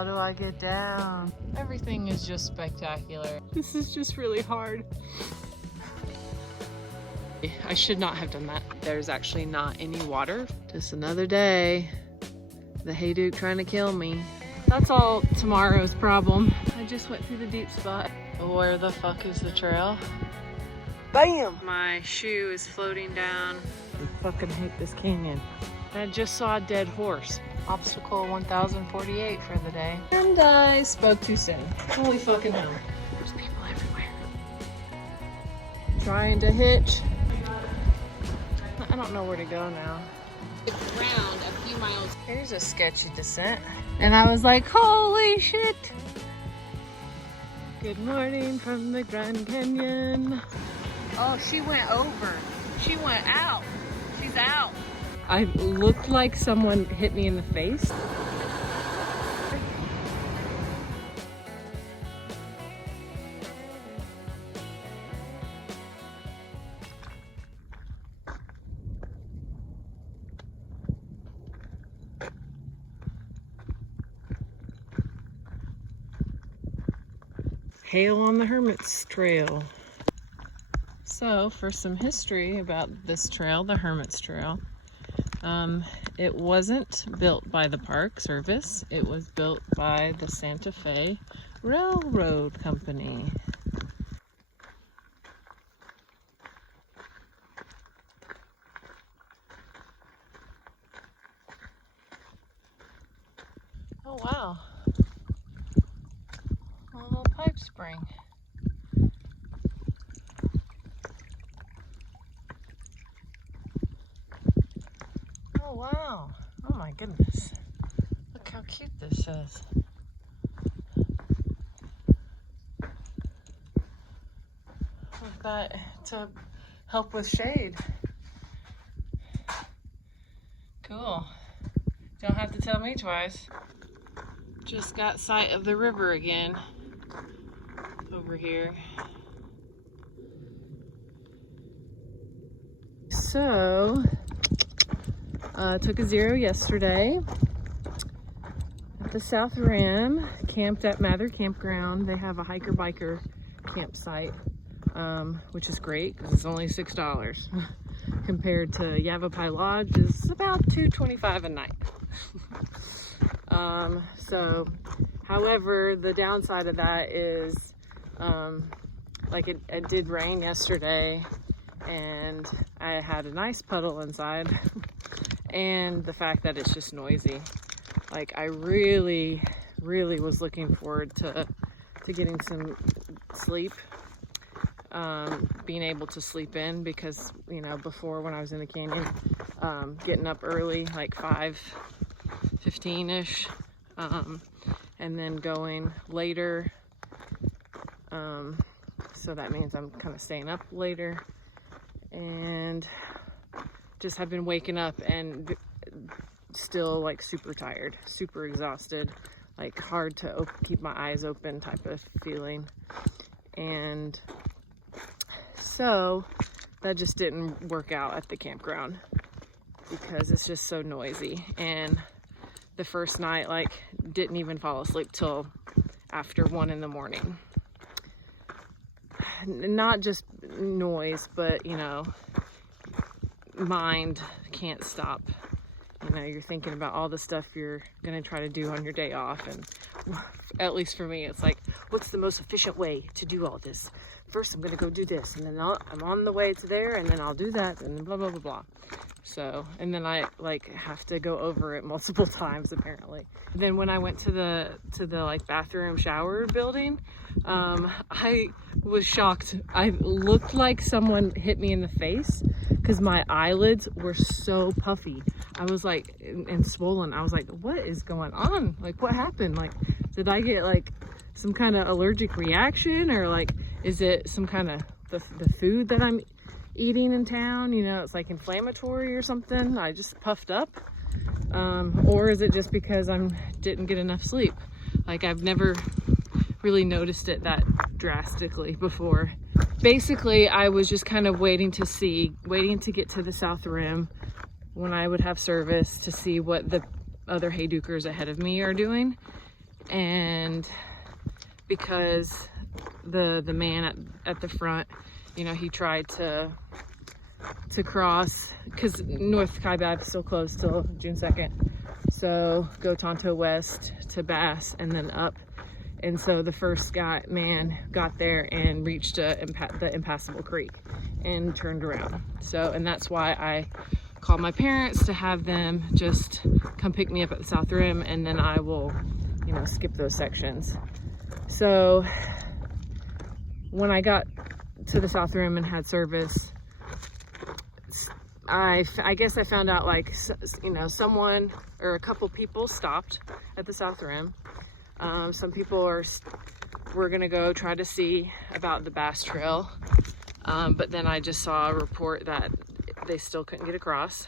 How do I get down? Everything is just spectacular. This is just really hard. I should not have done that. There's actually not any water. Just another day. The Hayduke trying to kill me. That's all tomorrow's problem. I just went through the deep spot. Where the fuck is the trail? Bam! My shoe is floating down. I fucking hate this canyon. I just saw a dead horse. Obstacle 1048 for the day. And I spoke too soon. Holy fucking hell. There's people everywhere. Trying to hitch. I don't know where to go now. It's round a few miles. Here's a sketchy descent. And I was like, holy shit. Good morning from the Grand Canyon. Oh, she went over. She went out. She's out. I looked like someone hit me in the face. Hail on the Hermit Trail. So, for some history about this trail, the Hermit Trail, it wasn't built by the Park Service. It was built by the Santa Fe Railroad Company. Oh wow. A little pipe spring. Oh wow. Oh my goodness. Look how cute this is. With that to help with shade. Cool. Don't have to tell me twice. Just got sight of the river again. Over here. So, took a zero yesterday at the South Rim, camped at Mather Campground. They have a hiker-biker campsite, which is great because it's only $6 compared to Havasupai Lodge is about $2.25 a night. So, however, the downside of that is, like it did rain yesterday and I had a nice puddle inside and the fact that it's just noisy. Like I really was looking forward to getting some sleep, being able to sleep in because, you know, before when I was in the canyon, getting up early, like 5:15-ish, and then going later, so that means I'm kind of staying up later, and just have been waking up and still like super tired, super exhausted, like hard to keep my eyes open type of feeling. And so that just didn't work out at the campground because it's just so noisy. And the first night, like, didn't even fall asleep till after 1 in the morning. Not just noise, but, you know, mind can't stop. You know, you're thinking about all the stuff you're gonna try to do on your day off, and at least for me, it's like, what's the most efficient way to do all this? First, I'm gonna go do this, and then I'm on the way to there, and then I'll do that, and blah, blah, blah, blah. So, and then I like have to go over it multiple times apparently. Then when I went to the like bathroom shower building, I was shocked. I looked like someone hit me in the face because my eyelids were so puffy. I was like, and swollen. I was like, what is going on? Like, what happened? Like, did I get like some kind of allergic reaction, or like, is it some kind of the food that I'm eating in town? You know, it's like inflammatory or something. I just puffed up, or is it just because I didn't get enough sleep? Like, I've never really noticed it that drastically before. Basically, I was just kind of waiting to get to the South Rim when I would have service to see what the other Haydukers ahead of me are doing. and because the man at the front, you know, he tried to cross, because North Kaibab is still closed till June 2nd. So go Tonto West to Bass and then up. And so the first man got there and reached the impassable creek and turned around. So, and that's why I called my parents to have them just come pick me up at the South Rim, and then I will, you know, skip those sections. So when I got to the South Rim and had service, I guess I found out, like, you know, someone or a couple people stopped at the South Rim. Some people were gonna go try to see about the Bass Trail, but then I just saw a report that they still couldn't get across.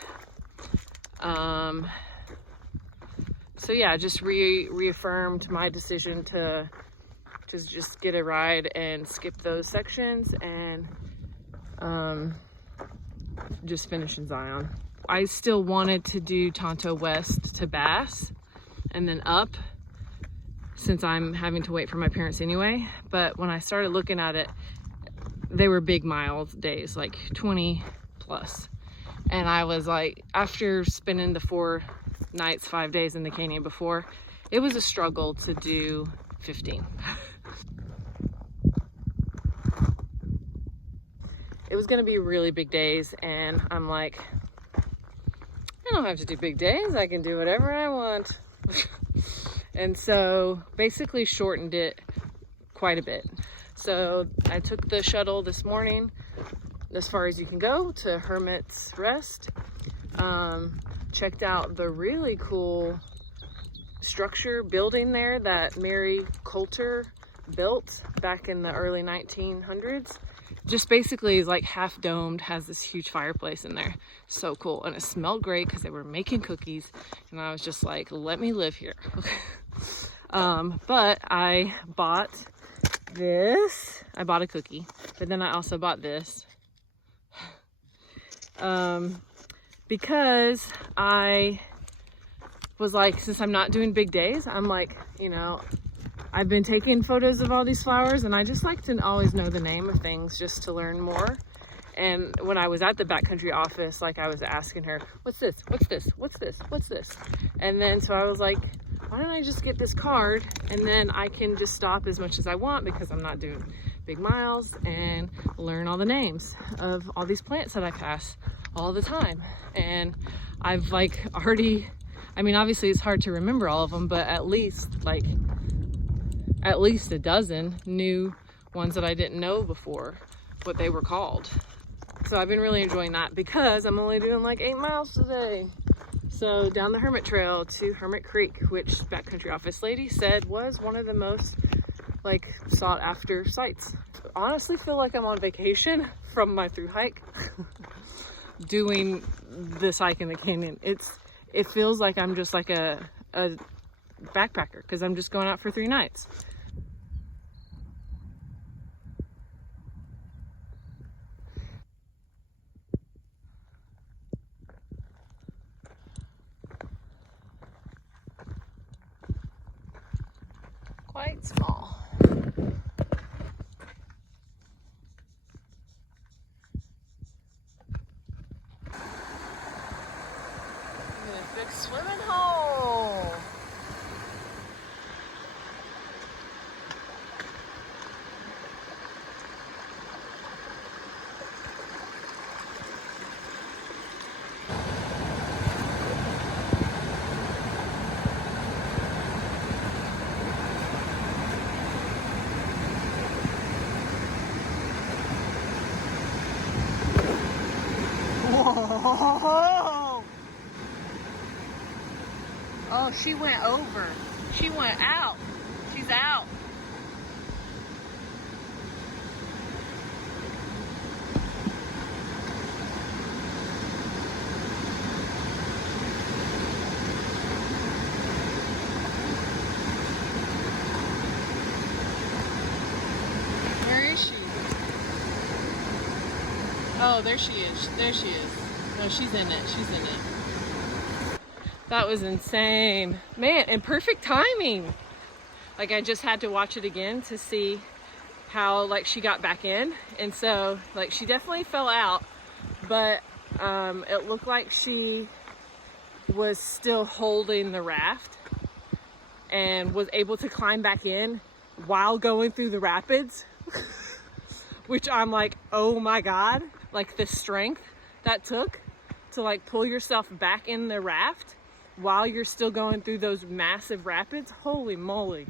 So yeah, just reaffirmed my decision to just get a ride and skip those sections and just finish in Zion. I still wanted to do Tonto West to Bass and then up, since I'm having to wait for my parents anyway. But when I started looking at it, they were big mile days, like 20 plus. And I was like, after spending the 4 nights, 5 days in the canyon before, it was a struggle to do 15. It was gonna be really big days, and I'm like, I don't have to do big days, I can do whatever I want. And so basically shortened it quite a bit. So I took the shuttle this morning as far as you can go to Hermit's Rest. Checked out the really cool structure building there that Mary Coulter built back in the early 1900s. Just basically is like half domed, has this huge fireplace in there. So cool. And it smelled great because they were making cookies, and I was just like, let me live here. But I bought this. I bought a cookie, but then I also bought this because I was like, since I'm not doing big days, I'm like, you know, I've been taking photos of all these flowers, and I just like to always know the name of things just to learn more. And when I was at the backcountry office, like, I was asking her, what's this? What's this? What's this? What's this? And then so I was like, why don't I just get this card, and then I can just stop as much as I want because I'm not doing big miles, and learn all the names of all these plants that I pass all the time. And I've like already, I mean, obviously it's hard to remember all of them, but at least a dozen new ones that I didn't know before what they were called. So I've been really enjoying that because I'm only doing like 8 miles today. So down the Hermit Trail to Hermit Creek, which backcountry office lady said was one of the most like sought after sites. Honestly feel like I'm on vacation from my thru hike doing this hike in the canyon. It feels like I'm just like a backpacker because I'm just going out for 3 nights. Quite small. Big swimming hole. Whoa! Oh, she went over. She went out. She's out. Where is she? Oh, there she is. There she is. No, she's in it. She's in it. That was insane. Man, and perfect timing. like I just had to watch it again to see how like she got back in. And so like she definitely fell out, but it looked like she was still holding the raft and was able to climb back in while going through the rapids. Which I'm like, oh my God, like the strength that took to like pull yourself back in the raft while you're still going through those massive rapids. Holy moly.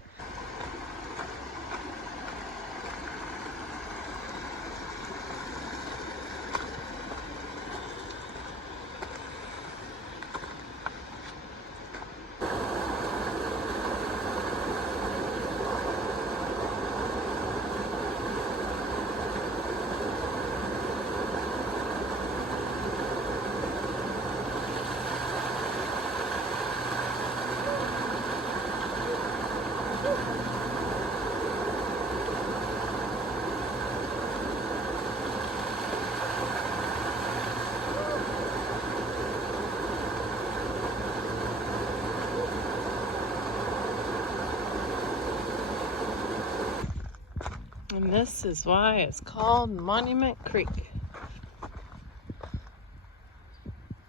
And this is why it's called Monument Creek.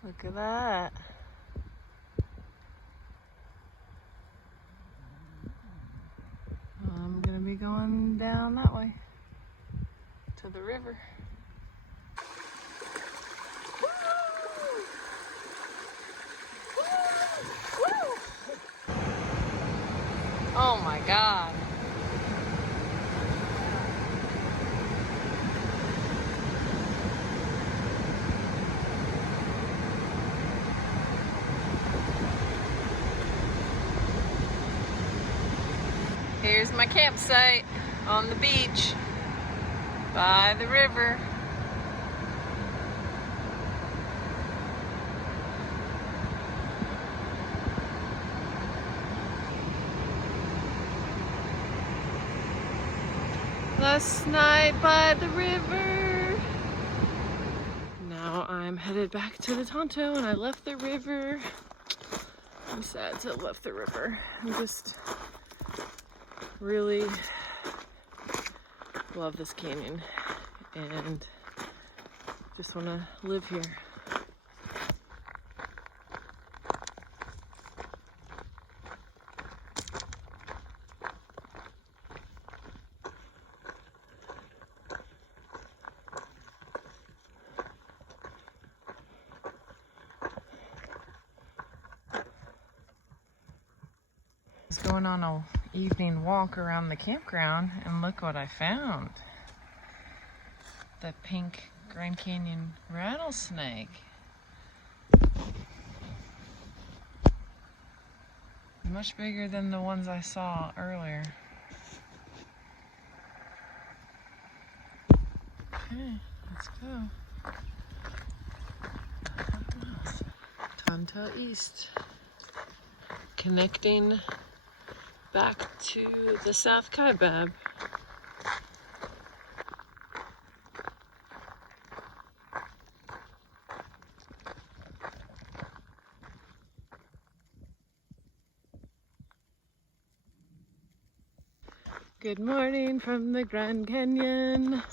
Look at that. I'm gonna be going down that way to the river. Oh my God. Here's my campsite on the beach by the river. Last night by the river. Now I'm headed back to the Tonto, and I left the river. I'm sad to have left the river. I'm just really love this canyon and just want to live here. Going on an evening walk around the campground, and look what I found. The pink Grand Canyon rattlesnake. Much bigger than the ones I saw earlier. Okay, let's go. Tonto East. Connecting back to the South Kaibab. Good morning from the Grand Canyon.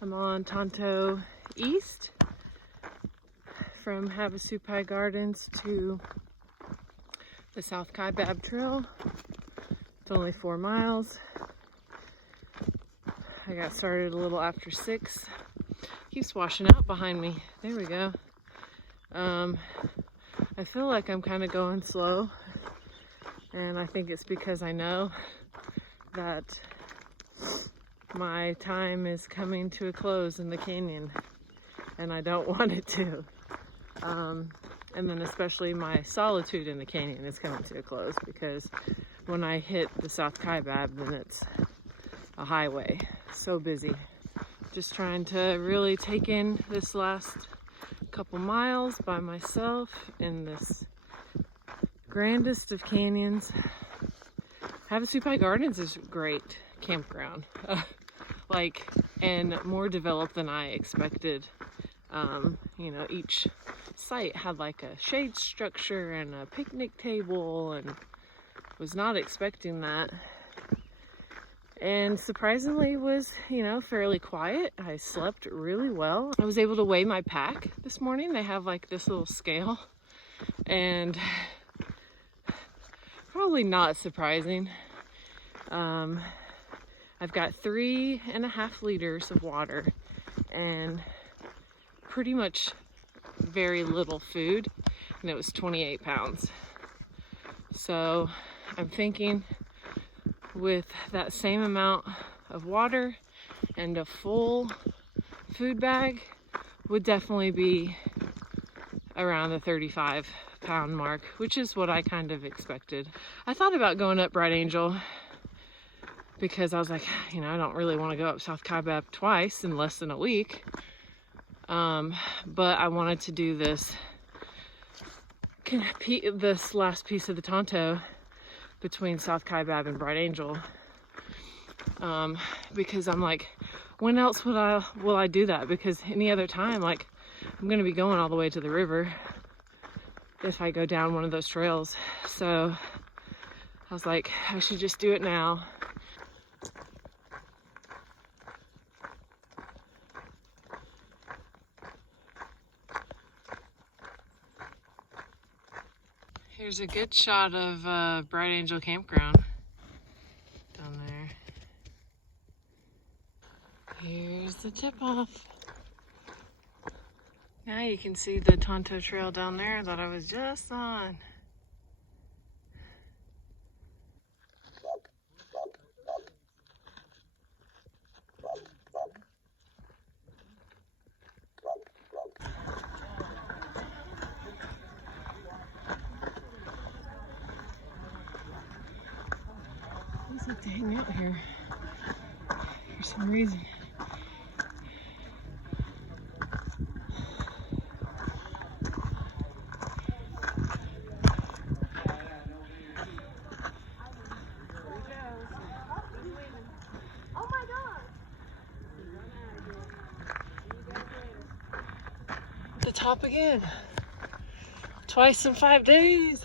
I'm on Tonto East from Havasupai Gardens to the South Kaibab Trail. It's only 4 miles. I got started a little after 6. Keeps washing out behind me. There we go. I feel like I'm kind of going slow, and I think it's because I know that my time is coming to a close in the canyon, and I don't want it to. And then especially my solitude in the canyon is coming to a close, because when I hit the South Kaibab, then it's a highway. So busy. Just trying to really take in this last couple miles by myself in this grandest of canyons. Havasupai Gardens is a great campground. And more developed than I expected. You know, each site had like a shade structure and a picnic table, and Was not expecting that. And surprisingly was, you know, fairly quiet. I slept really well. I was able to weigh my pack this morning. They have like this little scale, and probably not surprising. I've got 3.5 liters of water and pretty much very little food, and it was 28 pounds. So I'm thinking with that same amount of water and a full food bag would definitely be around the 35-pound mark, which is what I kind of expected. I thought about going up Bright Angel because I was like, you know, I don't really want to go up South Kaibab twice in less than a week. But I wanted to do this last piece of the Tonto between South Kaibab and Bright Angel, because I'm like, when else will I do that? Because any other time, like, I'm gonna be going all the way to the river if I go down one of those trails. So I was like, I should just do it now. Here's a good shot of Bright Angel Campground down there. Here's the tip-off. Now you can see the Tonto Trail down there that I was just on. I like to hang out here for some reason. Oh my God! The top again. Twice in 5 days.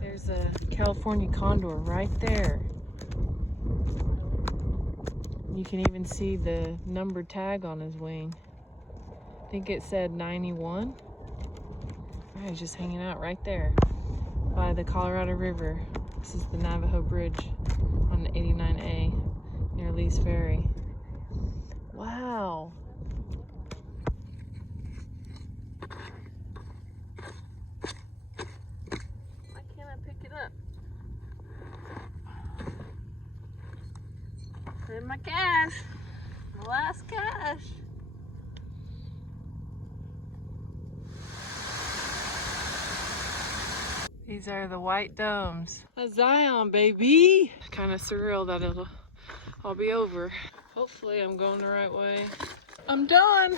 There's a California condor right there. You can even see the number tag on his wing. I think it said 91. He's just hanging out right there by the Colorado River. This is the Navajo Bridge on 89A near Lee's Ferry. Wow. Why can't I pick it up? In my cash. My last cash. These are the white domes. A Zion, baby. Kind of surreal that it'll all be over. Hopefully I'm going the right way. I'm done.